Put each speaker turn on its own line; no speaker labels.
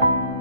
you